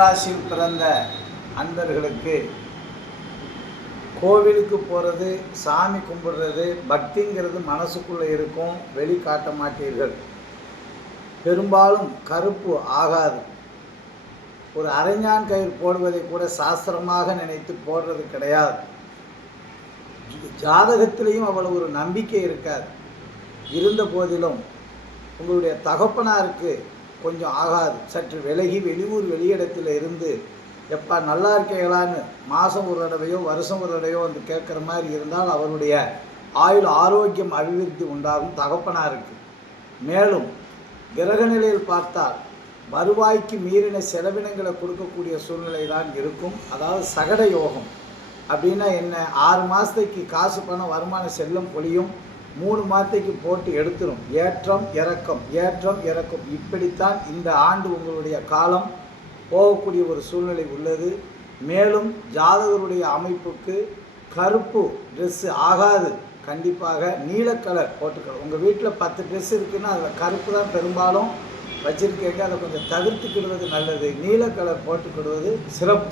ராசியில் பிறந்த அன்பர்களுக்கு கோவிலுக்கு போகிறது, சாமி கும்பிடுறது, பக்திங்கிறது மனசுக்குள்ளே இருக்கும், வெளிக்காட்ட மாட்டீர்கள். பெரும்பாலும் கருப்பு ஆகாது. ஒரு அரைஞான் கயிறு போடுவதை கூட சாஸ்திரமாக நினைத்து போடுறது கிடையாது. ஜாதகத்திலையும் அவ்வளவு ஒரு நம்பிக்கை இருக்காது. இருந்த போதிலும் உங்களுடைய தகப்பனாருக்கு கொஞ்சம் ஆகாது. சற்று விலகி வெளியூர் வெளியிடத்தில் இருந்து எப்போ நல்லா இருக்கீங்களான்னு மாதம் ஒரு தடவையோ வருஷம் ஒரு தடவையோ வந்து கேட்குற மாதிரி இருந்தால் அவருடைய ஆயுள் ஆரோக்கியம் அபிவிருத்தி உண்டாகும் தகப்பனாருக்கு. மேலும் கிரக நிலையில் பார்த்தால் வருவாய்க்கு மீறின செலவினங்களை கொடுக்கக்கூடிய சூழ்நிலை தான் இருக்கும். அதாவது சகட யோகம் அப்படின்னா என்ன? 6 மாதத்துக்கு காசு பணம் வருமானம் செல்லும் பொழியும், 3 மாதத்துக்கு போட்டு எடுத்துரும். ஏற்றம் இறக்கம் ஏற்றம் இறக்கம், இப்படித்தான் இந்த ஆண்டு உங்களுடைய காலம் போகக்கூடிய ஒரு சூழ்நிலை உள்ளது. மேலும் ஜாதகருடைய அமைப்புக்கு கருப்பு ட்ரெஸ்ஸு ஆகாது. கண்டிப்பாக நீல கலர் போட்டுக்கலாம். உங்கள் வீட்டில் 10 ட்ரெஸ் இருக்குதுன்னா அதில் கருப்பு தான் பெரும்பாலும் வச்சுருக்கீங்க. அதை கொஞ்சம் தவிர்த்துக்கிடுவது நல்லது. நீல கலர் போட்டுக்கிடுவது சிறப்பு.